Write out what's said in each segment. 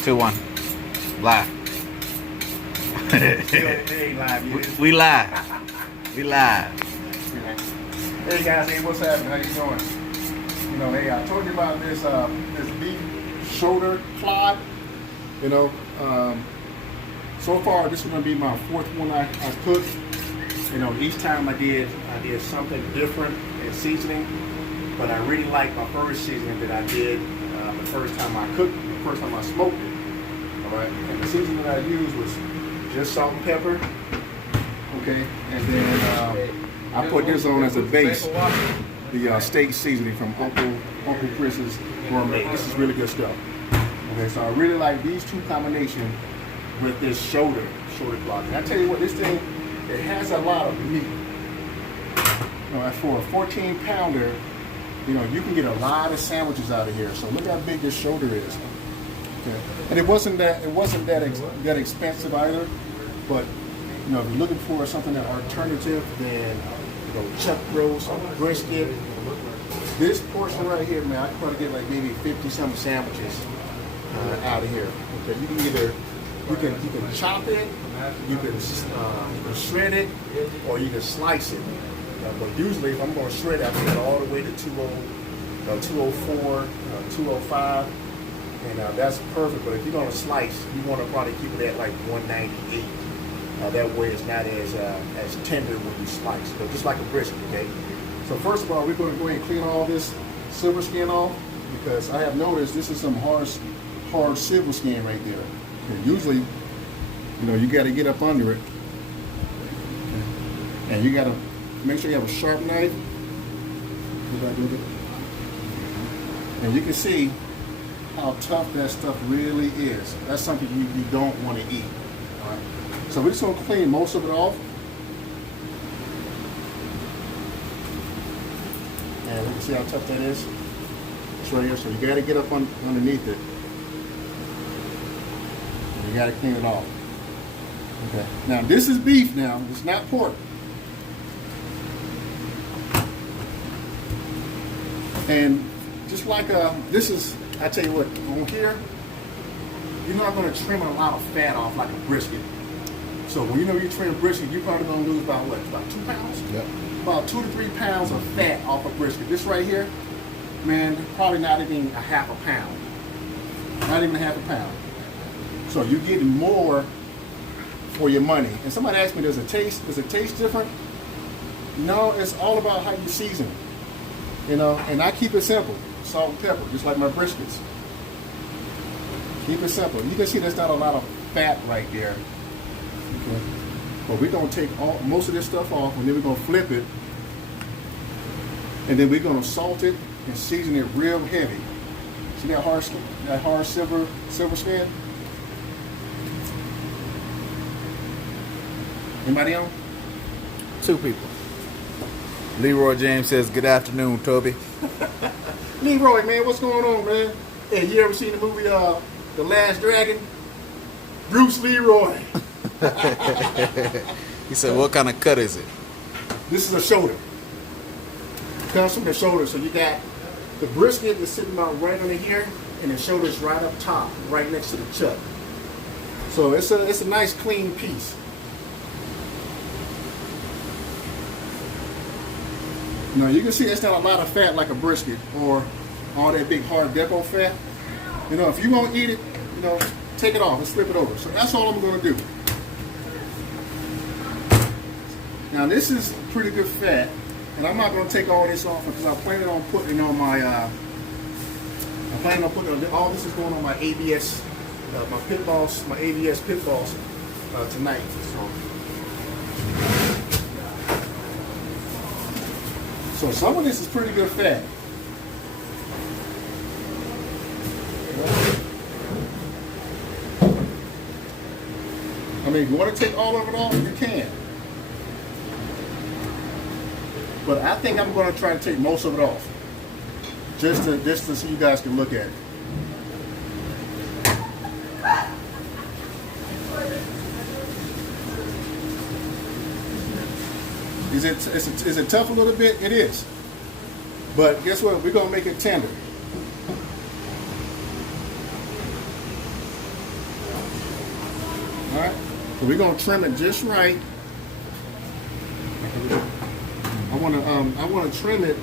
2-1. Live. They ain't live yet. We live. We live. Hey guys, hey, what's happening? How you doing? You know, hey, I told you about this this beef shoulder clod. You know, so far this is gonna be my fourth one I cooked. You know, each time I did something different in seasoning, but I really like my first seasoning that I did the first time I cooked, the first time I smoked it. All right, and the seasoning that I used was just salt and pepper. Okay, and then I put this on as a base, the steak seasoning from Uncle Chris's Gourmet. This is really good stuff. Okay, so I really like these two combinations with this shoulder clod. And I tell you what, this thing, it has a lot of meat. You know, for a 14-pounder, you know, you can get a lot of sandwiches out of here. So look how big this shoulder is. Okay. And it wasn't that expensive either. But you know, if you're looking for something that alternative than, you know, chuck roast, brisket, this portion right here, man, I could probably get like maybe 50-something sandwiches out of here. Okay, you can either you can chop it, you can shred it, or you can slice it. But usually, if I'm going to shred it, I put it all the way to 204, 205, and that's perfect. But if you're going to slice, you want to probably keep it at like 198. That way, it's not as tender when you slice. But just like a brisket, okay. So first of all, we're going to go ahead and clean all this silver skin off, because I have noticed this is some hard silver skin right there. And usually, you know, you got to get up under it, and you got to make sure you have a sharp knife. And you can see how tough that stuff really is. That's something you don't want to eat. All right. So we're just going to clean most of it off. And we can see how tough that is. It's right here, so you got to get up underneath it. And you got to clean it off. Okay. Now this is beef now, it's not pork. And just like this is, I tell you what, on here, you're not going to trim a lot of fat off like a brisket. So when you trim brisket, you're probably going to lose about what? About 2 pounds? Yep. About 2 to 3 pounds of fat off a brisket. This right here, man, probably not even a half a pound. Not even a half a pound. So you're getting more for your money. And somebody asked me, does it taste different? No, it's all about how you season it. You know, and I keep it simple. Salt and pepper, just like my briskets. Keep it simple. You can see there's not a lot of fat right there. Okay. But we're going to take most of this stuff off, and then we're going to flip it. And then we're going to salt it and season it real heavy. See that hard silver skin? Anybody on? 2 people. Leroy James says, "Good afternoon, Toby." Leroy, man, what's going on, man? Hey, you ever seen the movie The Last Dragon? Bruce Leroy. He said, "What kind of cut is it?" This is a shoulder. Comes from the shoulder. So you got the brisket is sitting about right under here, and the shoulder's right up top, right next to the chuck. So it's a nice clean piece. Now you can see it's not a lot of fat like a brisket or all that big hard deco fat. You know, if you won't eat it, you know, take it off and flip it over. So that's all I'm going to do. Now this is pretty good fat, and I'm not going to take all this off because I'm planning on putting on my. All this is going on my ABS, my Pit Boss, my ABS Pit Boss tonight. So some of this is pretty good fat. I mean, if you want to take all of it off, you can. But I think I'm going to try to take most of it off, just so you guys can look at it. Is it tough a little bit? It is. But guess what? We're going to make it tender. right? So we're gonna trim it just right. I wanna trim it.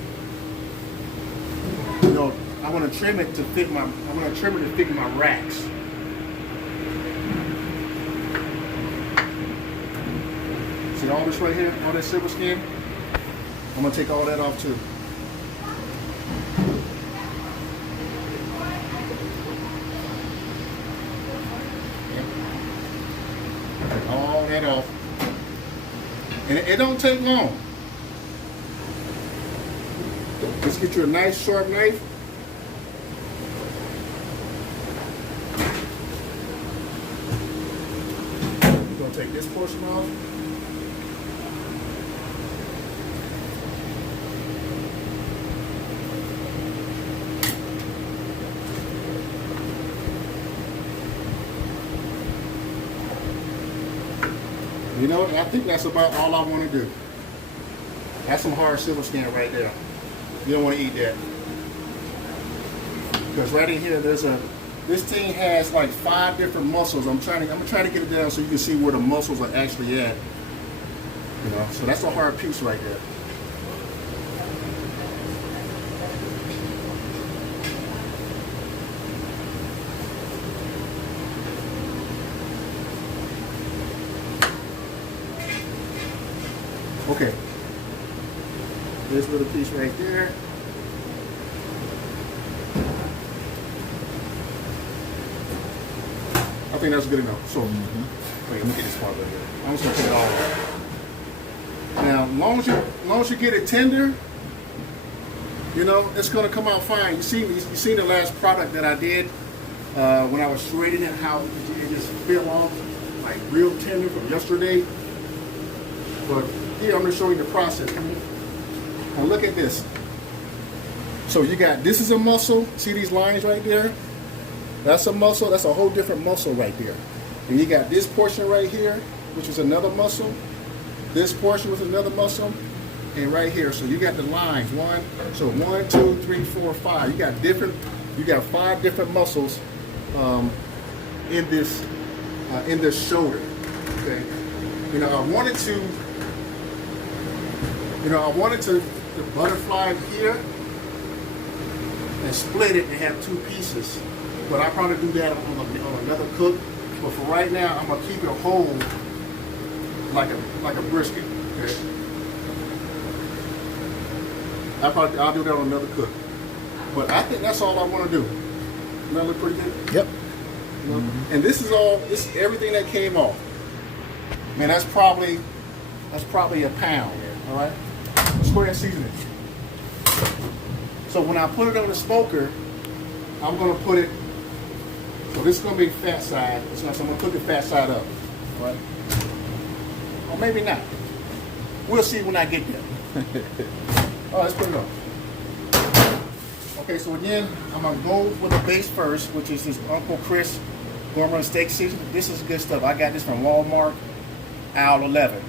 You know, I wanna trim it to fit my. I wanna trim it to fit my racks. See all this right here, all that silver skin. I'm gonna take all that off too. All that off. And it don't take long. Just get you a nice sharp knife. We're gonna take this portion off. You know, I think that's about all I want to do. That's some hard silver skin right there. You don't want to eat that. Because right in here, this thing has like 5 different muscles. I'm trying to get it down so you can see where the muscles are actually at. You know, so that's a hard piece right there. Okay, this little piece right there. I think that's good enough. So, wait, let me get this part right here. I'm just gonna put it all off. Now, as long as you get it tender, you know, it's gonna come out fine. You see the last product that I did when I was shredding it, how it just fell off like real tender from yesterday. But here, I'm going to show you the process. Now look at this. So you got, this is a muscle. See these lines right there? That's a muscle. That's a whole different muscle right there. And you got this portion right here, which is another muscle. This portion was another muscle. And right here, so you got the lines. 1, 2, 3, 4, 5. You got 5 different muscles in this shoulder. Okay. You know, I wanted to the butterfly here and split it and have 2 pieces. But I'll probably do that on another cook. But for right now, I'm gonna keep it whole like a brisket. Okay. I'll do that on another cook. But I think that's all I want to do. Doesn't that look pretty good? Yep. You know? And this is everything that came off. Man, that's probably a pound. All right. Let's go ahead and season it. So when I put it on the smoker, I'm gonna put it. So this is gonna be fat side. So I'm gonna cook the fat side up. All right. Or maybe not. We'll see when I get there. All right, let's put it on. Okay, so again, I'm gonna go with the base first, which is this Uncle Chris gourmet steak season. This is good stuff. I got this from Walmart, aisle 11.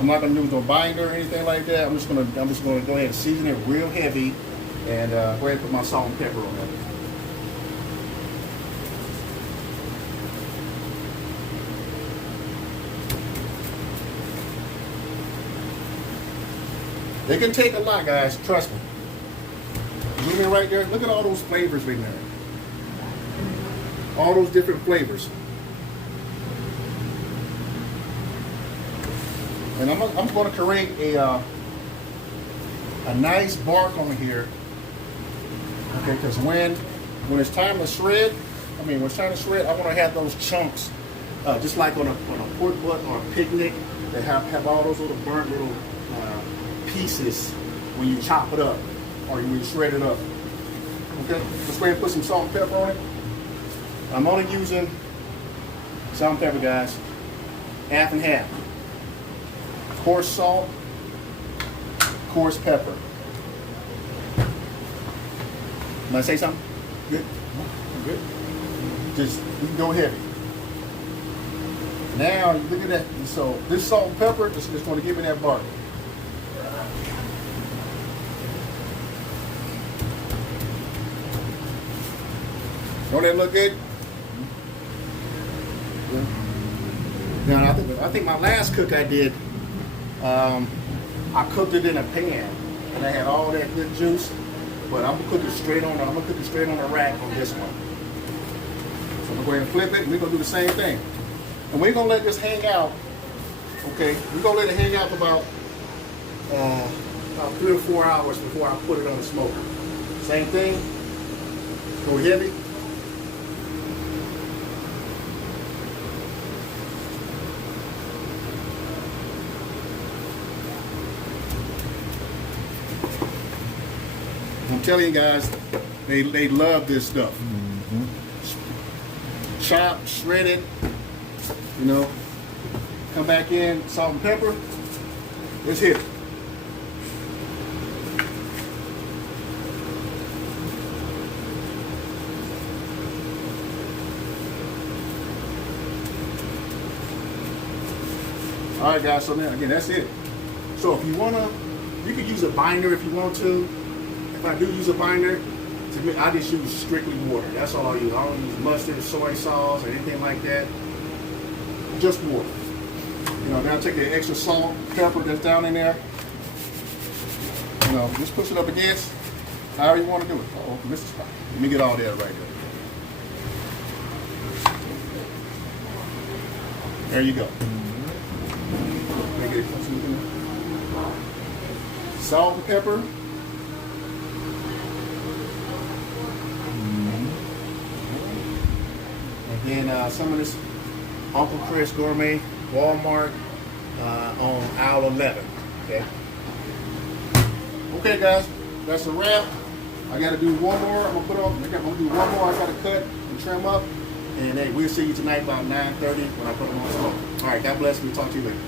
I'm not gonna use no binder or anything like that. I'm just gonna go ahead and season it real heavy, and go ahead and put my salt and pepper on it. It can take a lot, guys. Trust me. Zoom in right there. Look at all those flavors in there. All those different flavors. And I'm going to create a nice bark on here. Okay, because when it's time to shred, I want to have those chunks, just like on a pork butt or a picnic, that have all those little burnt little pieces when you chop it up or when you shred it up. Okay, let's go ahead and put some salt and pepper on it. I'm only using salt and pepper, guys, half and half. Coarse salt, coarse pepper. Can I say something? Good? Good? Just, you can go heavy. Now, look at that. So, this salt and pepper is just going to give me that bark. Don't that look good? Yeah. Now I think my last cook I did, I cooked it in a pan, and I had all that good juice. But I'm gonna cook it straight on. I'm gonna cook it straight on the rack on this one. So I'm gonna go ahead and flip it, and we're gonna do the same thing. And we're gonna let this hang out. Okay, we're gonna let it hang out for about 3 or 4 hours before I put it on the smoker. Same thing. Go heavy. I'm telling you guys, they love this stuff. Mm-hmm. Chopped, shredded, you know. Come back in, salt and pepper. Let's hit it. All right, guys. So now again, that's it. So if you wanna, you could use a binder if you want to. If I do use a binder, to me, I just use strictly water. That's all I use. I don't use mustard, soy sauce, or anything like that. Just water. You know, then I take the extra salt, pepper that's down in there. You know, just push it up against however you want to do it. Oh, this is fine. Let me get all that right there. There you go. Make it salt and pepper. And then some of this Uncle Chris Gourmet Walmart on aisle 11. Okay. Okay, guys, that's a wrap. I got to do one more. I'm gonna do one more. I got to cut and trim up. And hey, we'll see you tonight about 9:30 when I put them on the smoke. All right, God bless. We'll talk to you later.